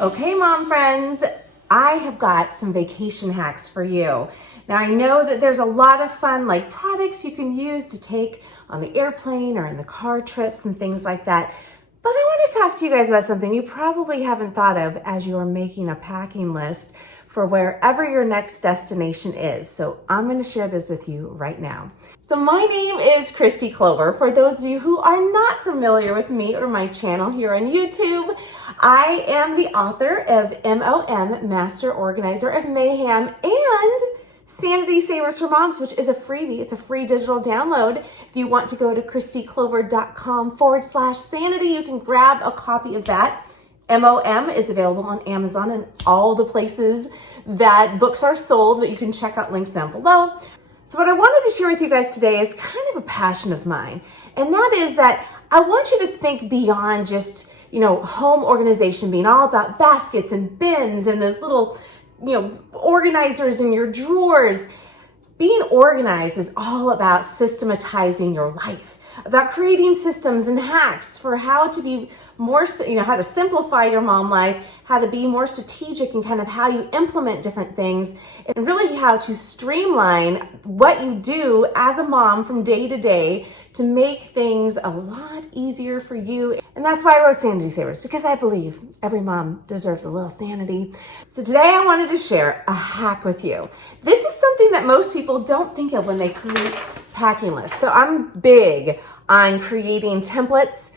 Okay, mom friends, I have got some vacation hacks for you. Now I know that there's a lot of fun like products you can use to take on the airplane or in the car trips and things like that. But I want to talk to you guys about something you probably haven't thought of as you are making a packing list for wherever your next destination is. So I'm going to share this with you right now. So my name is Christy Clover. For those of you who are not familiar with me or my channel here on YouTube, I am the author of M.O.M, Master Organizer of Mayhem, and Sanity Savers for Moms, which is a freebie. It's a free digital download. If you want to go to christyclover.com/sanity, you can grab a copy of that. M.O.M is available on Amazon and all the places that books are sold, but you can check out links down below. So what I wanted to share with you guys today is kind of a passion of mine. And that is that I want you to think beyond just, home organization being all about baskets and bins and those little, organizers in your drawers. Being organized is all about systematizing your life, about creating systems and hacks for how to be more, how to simplify your mom life, how to be more strategic and kind of how you implement different things, and really how to streamline what you do as a mom from day to day to make things a lot easier for you. And that's why I wrote Sanity Savers, because I believe every mom deserves a little sanity. So today I wanted to share a hack with you. This is something that most people don't think of when they create packing lists. So I'm big on creating templates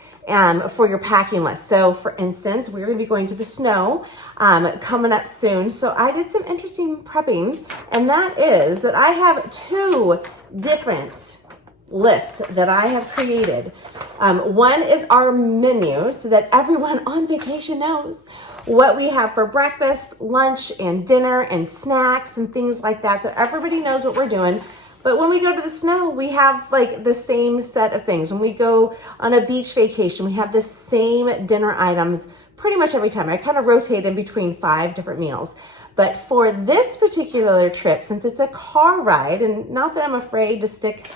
for your packing list. So for instance, we're going to be going to the snow coming up soon. So I did some interesting prepping, and that is that I have 2 different lists that I have created. One is our menu so that everyone on vacation knows what we have for breakfast, lunch, and dinner, and snacks, and things like that. So everybody knows what we're doing. But when we go to the snow, we have like the same set of things. When we go on a beach vacation, we have the same dinner items pretty much every time. I kind of rotate in between 5 different meals. But for this particular trip, since it's a car ride, and not that I'm afraid to stick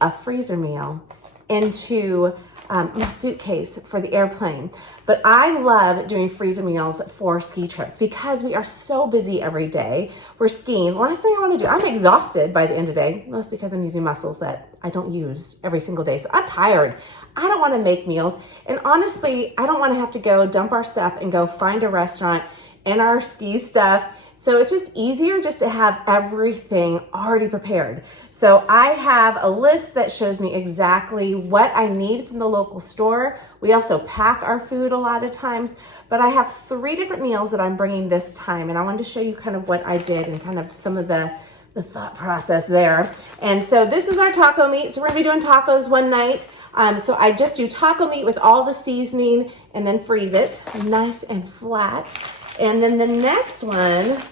a freezer meal into my suitcase for the airplane, but I love doing freezer meals for ski trips because we are so busy every day. We're skiing. Last thing I want to do, I'm exhausted by the end of the day, mostly because I'm using muscles that I don't use every single day. So I'm tired. I don't want to make meals. And honestly, I don't want to have to go dump our stuff and go find a restaurant and our ski stuff. So it's just easier just to have everything already prepared. So I have a list that shows me exactly what I need from the local store. We also pack our food a lot of times, but I have 3 different meals that I'm bringing this time. And I wanted to show you kind of what I did and kind of some of the thought process there. And so this is our taco meat. So we're gonna be doing tacos one night. So I just do taco meat with all the seasoning and then freeze it nice and flat. And then the next one,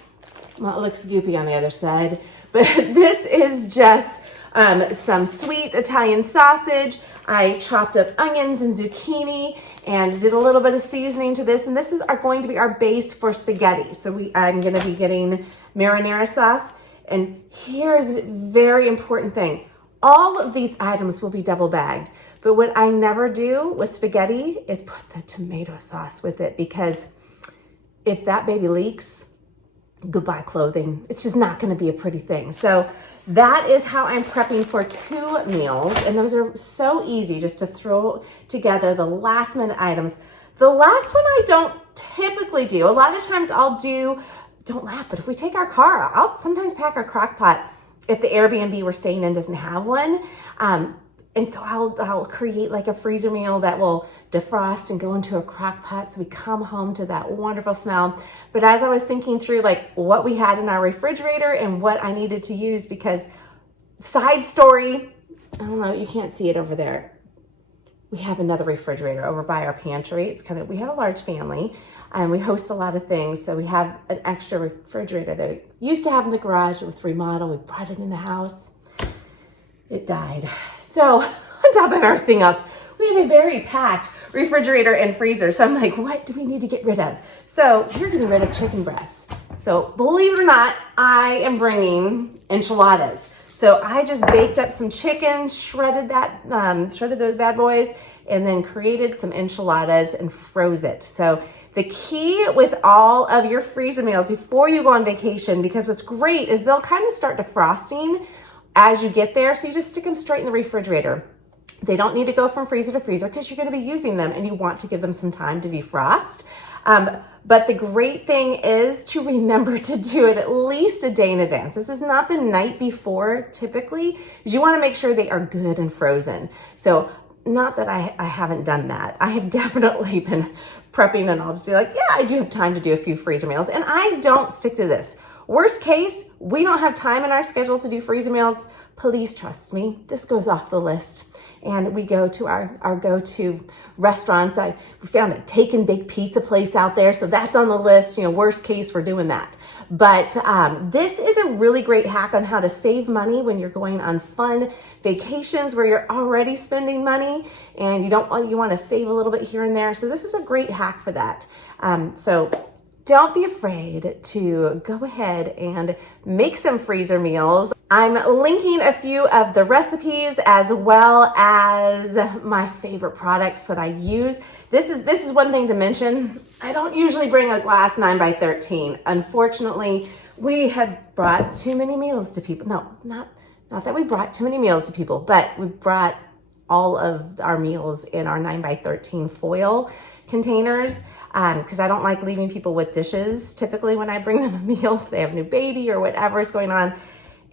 well, it looks goopy on the other side, but this is just some sweet Italian sausage. I chopped up onions and zucchini and did a little bit of seasoning to this. And this is going to be our base for spaghetti. So I'm going to be getting marinara sauce. And here's a very important thing. All of these items will be double bagged. But what I never do with spaghetti is put the tomato sauce with it, because if that baby leaks, goodbye clothing. It's just not going to be a pretty thing. So that is how I'm prepping for 2 meals. And those are so easy just to throw together the last minute items. The last one I don't typically do. A lot of times I'll do, don't laugh, but if we take our car, I'll sometimes pack our crock pot if the Airbnb we're staying in doesn't have one. And so I'll create like a freezer meal that will defrost and go into a crock pot so we come home to that wonderful smell. But as I was thinking through like what we had in our refrigerator and what I needed to use, because side story, I don't know, you can't see it over there. We have another refrigerator over by our pantry. It's we have a large family and we host a lot of things. So we have an extra refrigerator that we used to have in the garage with remodel. We brought it in the house. It died. So on top of everything else, we have a very packed refrigerator and freezer. So I'm like, what do we need to get rid of? So we're getting rid of chicken breasts. So believe it or not, I am bringing enchiladas. So I just baked up some chicken, shredded those bad boys, and then created some enchiladas and froze it. So the key with all of your freezer meals before you go on vacation, because what's great is they'll kind of start defrosting as you get there. So you just stick them straight in the refrigerator. They don't need to go from freezer to freezer because you're going to be using them and you want to give them some time to defrost. But the great thing is to remember to do it at least a day in advance. This is not the night before typically, because you want to make sure they are good and frozen. So not that I haven't done that. I have definitely been prepping and I'll just be like, yeah, I do have time to do a few freezer meals. And I don't stick to this. Worst case, we don't have time in our schedule to do freezer meals. Please trust me, this goes off the list. And we go to our go-to restaurants. We found a Take and Bake pizza place out there, so that's on the list. You know, worst case, we're doing that. But this is a really great hack on how to save money when you're going on fun vacations where you're already spending money and you want to save a little bit here and there. So this is a great hack for that. So don't be afraid to go ahead and make some freezer meals. I'm linking a few of the recipes as well as my favorite products that I use. This is one thing to mention. I don't usually bring a glass 9x13. Unfortunately, we had brought too many meals to people. No, not that we brought too many meals to people, but we brought all of our meals in our 9x13 foil containers because I don't like leaving people with dishes typically when I bring them a meal if they have a new baby or whatever is going on,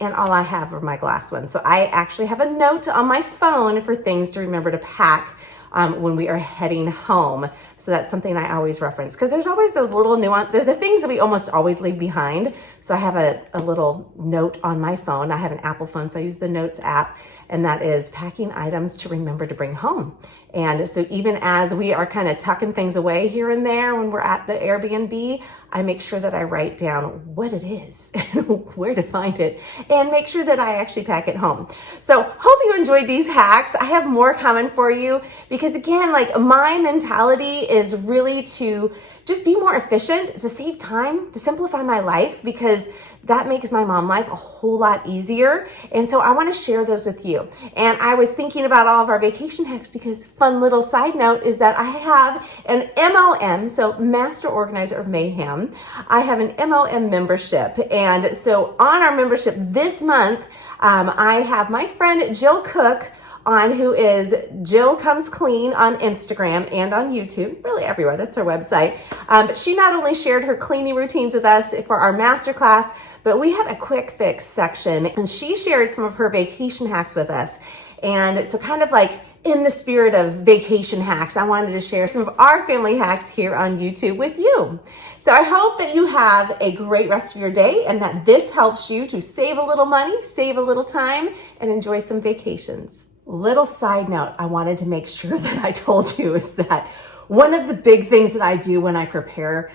and all I have are my glass ones. So I actually have a note on my phone for things to remember to pack when we are heading home. So that's something I always reference because there's always those little nuances, the things that we almost always leave behind. So I have a little note on my phone. I have an Apple phone, so I use the Notes app, and that is packing items to remember to bring home. And so even as we are kind of tucking things away here and there when we're at the Airbnb, I make sure that I write down what it is and where to find it and make sure that I actually pack it home. So hope you enjoyed these hacks. I have more coming for you because again, like my mentality is really to just be more efficient, to save time, to simplify my life because that makes my mom life a whole lot easier. And so I want to share those with you. And I was thinking about all of our vacation hacks because fun little side note is that I have an M.O.M, so Master Organizer of Mayhem. I have an M.O.M membership. And so on our membership this month, I have my friend Jill Koch on, who is Jill Comes Clean on Instagram and on YouTube, really everywhere. That's her website. But she not only shared her cleaning routines with us for our masterclass, but we have a quick fix section and she shared some of her vacation hacks with us. And so kind of like in the spirit of vacation hacks, I wanted to share some of our family hacks here on YouTube with you. So I hope that you have a great rest of your day and that this helps you to save a little money, save a little time, and enjoy some vacations. Little side note I wanted to make sure that I told you is that one of the big things that I do when I prepare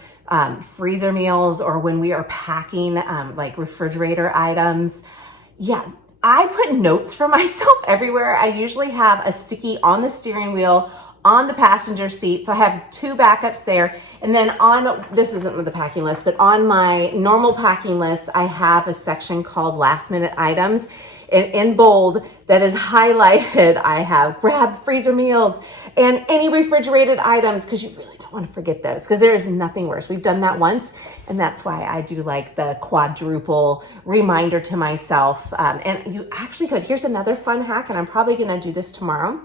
freezer meals or when we are packing like refrigerator items, I put notes for myself everywhere. I usually have a sticky on the steering wheel, on the passenger seat. So I have two backups there. And then this isn't the packing list, but on my normal packing list, I have a section called last minute items. In bold that is highlighted, I have grab freezer meals and any refrigerated items because you really don't want to forget those because there is nothing worse. We've done that once and that's why I do like the quadruple reminder to myself. And you actually could. Here's another fun hack, and I'm probably going to do this tomorrow.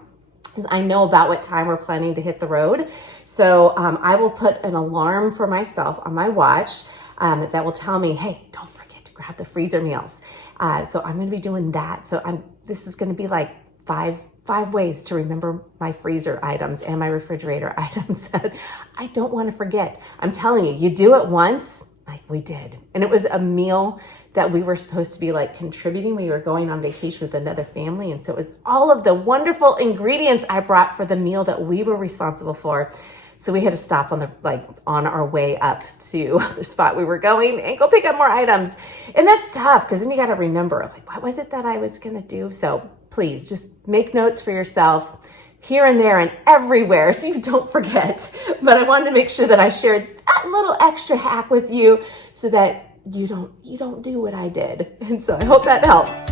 I know about what time we're planning to hit the road. So I will put an alarm for myself on my watch that will tell me, hey, don't forget to grab the freezer meals. So I'm going to be doing that. So this is going to be like five ways to remember my freezer items and my refrigerator items that I don't want to forget. I'm telling you, you do it once, like we did. And it was a meal that we were supposed to be like contributing. We were going on vacation with another family. And so it was all of the wonderful ingredients I brought for the meal that we were responsible for. So we had to stop on our way up to the spot we were going and go pick up more items. And that's tough because then you got to remember, like, what was it that I was going to do? So please just make notes for yourself here and there and everywhere so you don't forget. But I wanted to make sure that I shared that little extra hack with you so that you don't do what I did. And so I hope that helps.